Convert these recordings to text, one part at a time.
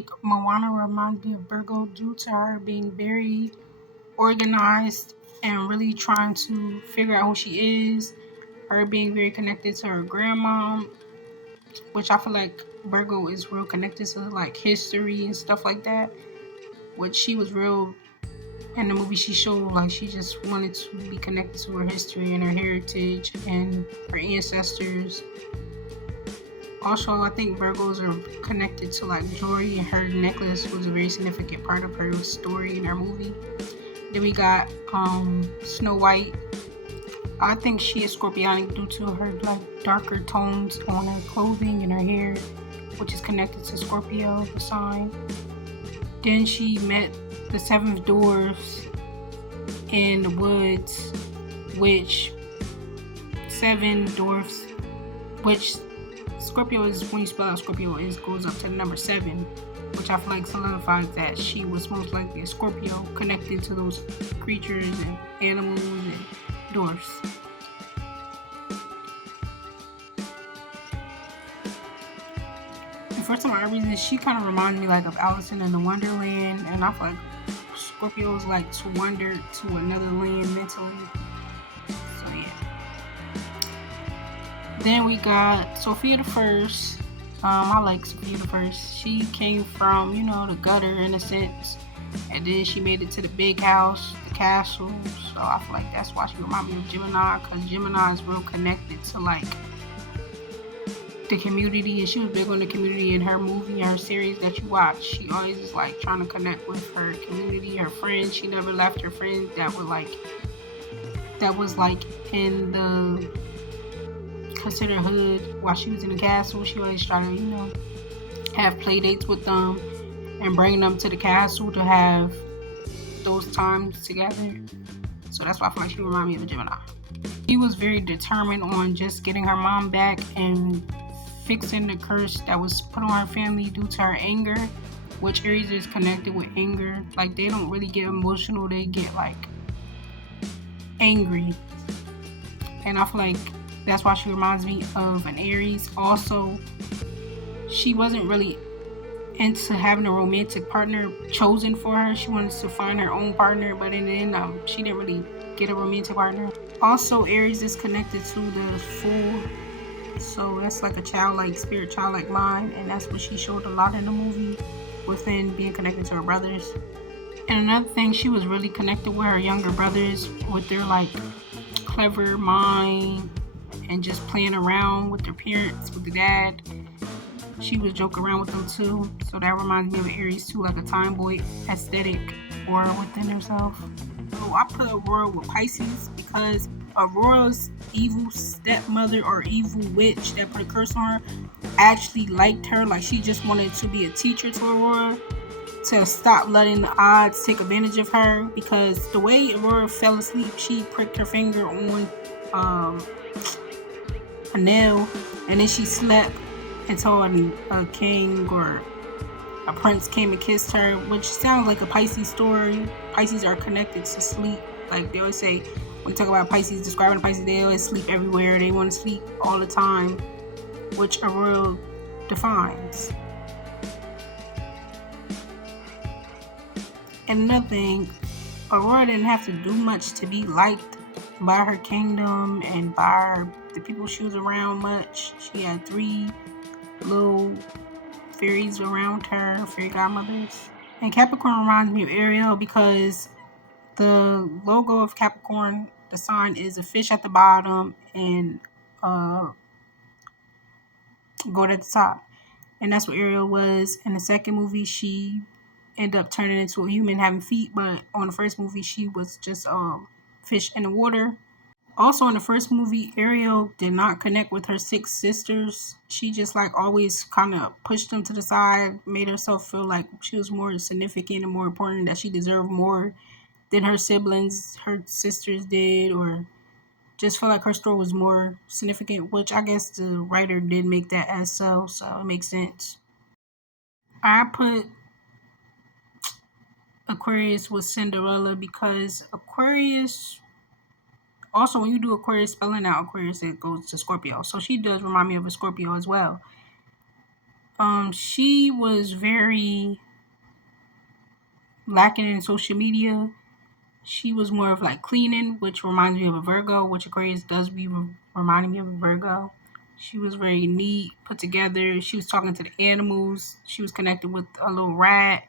think Moana reminds me of Virgo due to her being very organized and really trying to figure out who she is. Her being very connected to her grandma, which I feel like Virgo is real connected to like history and stuff like that. Which she was real in the movie. She showed like she just wanted to be connected to her history and her heritage and her ancestors. Also, I think Virgos are connected to like jewelry, and her necklace was a very significant part of her story in her movie. Then we got Snow White. I think she is Scorpionic due to her like darker tones on her clothing and her hair, which is connected to Scorpio, the sign. Then she met the seventh dwarfs in the woods, which seven dwarfs, which Scorpio is, when you spell out Scorpio, it goes up to the number 7, which I feel like solidifies that she was most likely a Scorpio connected to those creatures and animals and dwarfs. The first time I read this, she kind of reminds me like of Alice in the Wonderland, and I feel like Scorpios like to wander to another land mentally. So yeah. Then we got Sophia the First. I like Sophia the First. She came from, the gutter in a sense, and then she made it to the big house, the castle. So I feel like that's why she reminds me of Gemini, because Gemini is real connected to like the community, and she was big on the community in her movie, her series that you watch. She always is like trying to connect with her community, her friends. She never left her friends that was like in the considered hood while she was in the castle. She always tried to, have play dates with them and bring them to the castle to have those times together. So that's why I feel like she reminded me of a Gemini. She was very determined on just getting her mom back and fixing the curse that was put on her family due to her anger, which Aries is connected with anger. Like, they don't really get emotional, they get like angry. And I feel like that's why she reminds me of an Aries. Also, she wasn't really into having a romantic partner chosen for her. She wanted to find her own partner, but in the end, she didn't really get a romantic partner. Also, Aries is connected to the Fool. So that's like a childlike spirit, childlike mind, and that's what she showed a lot in the movie within being connected to her brothers. And another thing, she was really connected with her younger brothers with their like clever mind and just playing around with their parents, with the dad. She would joke around with them too. So that reminds me of Aries too, like a tomboy aesthetic aura within herself. So I put Aurora with Pisces because Aurora's evil stepmother or evil witch that put a curse on her actually liked her. Like, she just wanted to be a teacher to Aurora, to stop letting the odds take advantage of her, because the way Aurora fell asleep, she pricked her finger on a nail, and then she slept until a king or a prince came and kissed her, which sounds like a Pisces story. Pisces are connected to sleep. Like, they always say, when you talk about Pisces, describing Pisces, they always sleep everywhere. They want to sleep all the time, which Aurora defines. And another thing, Aurora didn't have to do much to be liked by her kingdom and by the people she was around much. She had 3 little fairies around her, fairy godmothers. And Capricorn reminds me of Ariel because the logo of Capricorn, the sign, is a fish at the bottom and a goat at the top. And that's what Ariel was. In the second movie, she ended up turning into a human having feet, but on the first movie, she was just a fish in the water. Also, in the first movie, Ariel did not connect with her 6 sisters. She just like always kind of pushed them to the side, made herself feel like she was more significant and more important, that she deserved more than her siblings, her sisters did, or just felt like her story was more significant, which I guess the writer did make that as so it makes sense. I put Aquarius with Cinderella because Aquarius, also when you do Aquarius, spelling out Aquarius, it goes to Scorpio. So she does remind me of a Scorpio as well. She was very lacking in social media. She was more of like cleaning, which reminds me of a Virgo, which Aquarius does be reminding me of a Virgo. She was very neat, put together. She was talking to the animals. She was connected with a little rat,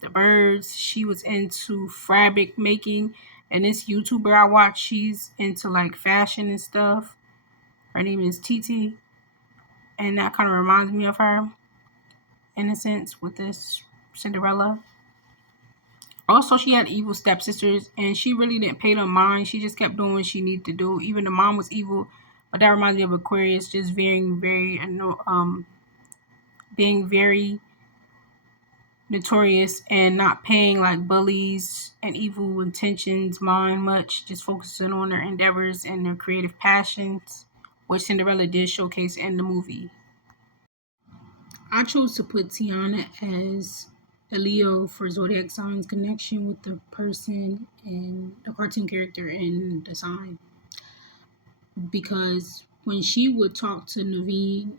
the birds. She was into fabric making. And this YouTuber I watch, she's into like fashion and stuff. Her name is Titi. And that kind of reminds me of her in a sense with this Cinderella. Also, she had evil stepsisters, and she really didn't pay them mind. She just kept doing what she needed to do. Even the mom was evil, but that reminds me of Aquarius, just being very notorious and not paying like bullies and evil intentions mind much. Just focusing on their endeavors and their creative passions, which Cinderella did showcase in the movie. I chose to put Tiana as a Leo for zodiac signs connection with the person and the cartoon character in the sign. Because when she would talk to Naveen,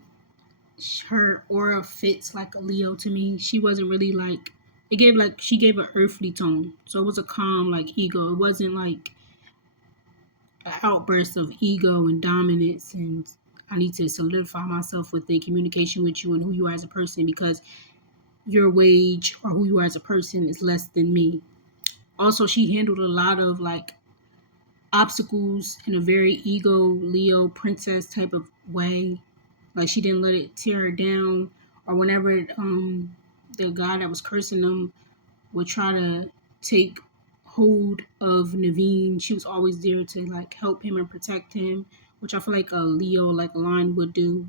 her aura fits like a Leo to me. She wasn't really like she gave an earthly tone. So it was a calm like ego. It wasn't like an outburst of ego and dominance and I need to solidify myself with the communication with you and who you are as a person because your wage or who you are as a person is less than me. Also, she handled a lot of like obstacles in a very ego Leo princess type of way. Like she didn't let it tear her down, or whenever the guy that was cursing them would try to take hold of Naveen, she was always there to like help him and protect him, which I feel like a Leo like line would do.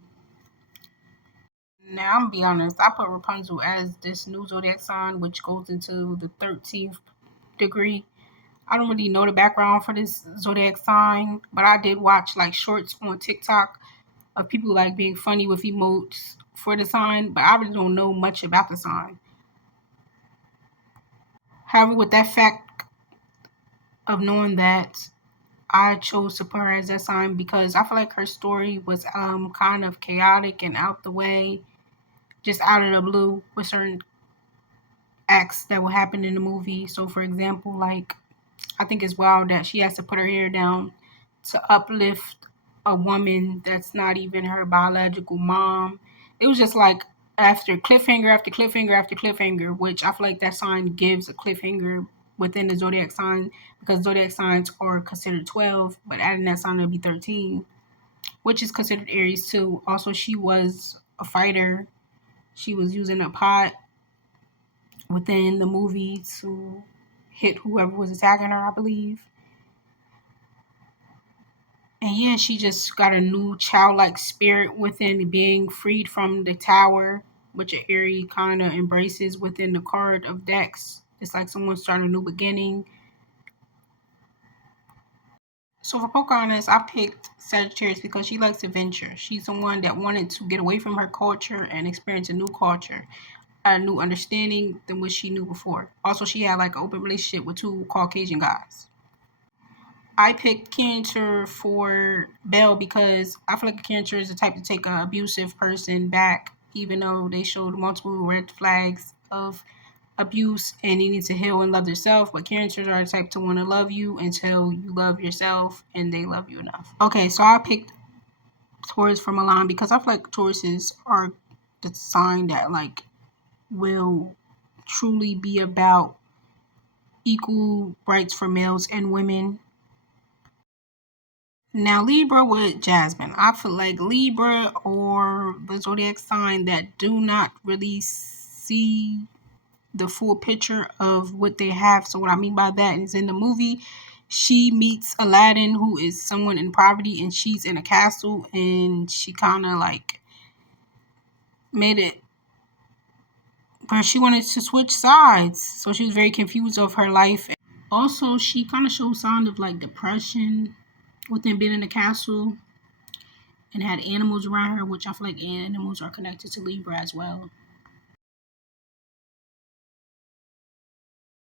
Now, I'm gonna be honest. I put Rapunzel as this new zodiac sign, which goes into the 13th degree. I don't really know the background for this zodiac sign, but I did watch like shorts on TikTok of people like being funny with emotes for the sign, but I really don't know much about the sign. However, with that fact of knowing that, I chose to put her as that sign because I feel like her story was kind of chaotic and out the way, just out of the blue with certain acts that will happen in the movie. So, for example, like I think it's wild that she has to put her hair down to uplift a woman that's not even her biological mom. It was just like after cliffhanger after cliffhanger after cliffhanger, which I feel like that sign gives a cliffhanger within the zodiac sign because zodiac signs are considered 12, but adding that sign would be 13, which is considered Aries too. Also, she was a fighter. She was using a pot within the movie to hit whoever was attacking her, I believe. And yeah, she just got a new childlike spirit within being freed from the tower, which Aries kind of embraces within the card of Dex. It's like someone starting a new beginning. So for Pocahontas, I picked Sagittarius because she likes adventure. She's someone that wanted to get away from her culture and experience a new culture, a new understanding than what she knew before. Also, she had like an open relationship with two Caucasian guys. I picked Cancer for Belle because I feel like a Cancer is the type to take an abusive person back, even though they showed multiple red flags of abuse and they need to heal and love themselves. But Cancers are the type to want to love you until you love yourself and they love you enough. Okay, so I picked Taurus for Milan because I feel like Tauruses are the sign that like will truly be about equal rights for males and women. Now, Libra with Jasmine. I feel like Libra or the zodiac sign that do not really see the full picture of what they have. So, what I mean by that is in the movie, she meets Aladdin, who is someone in poverty, and she's in a castle, and she kind of like made it where she wanted to switch sides. So, she was very confused of her life. Also, she kind of showed signs of like depression within being in the castle and had animals around her, which I feel like animals are connected to Libra as well.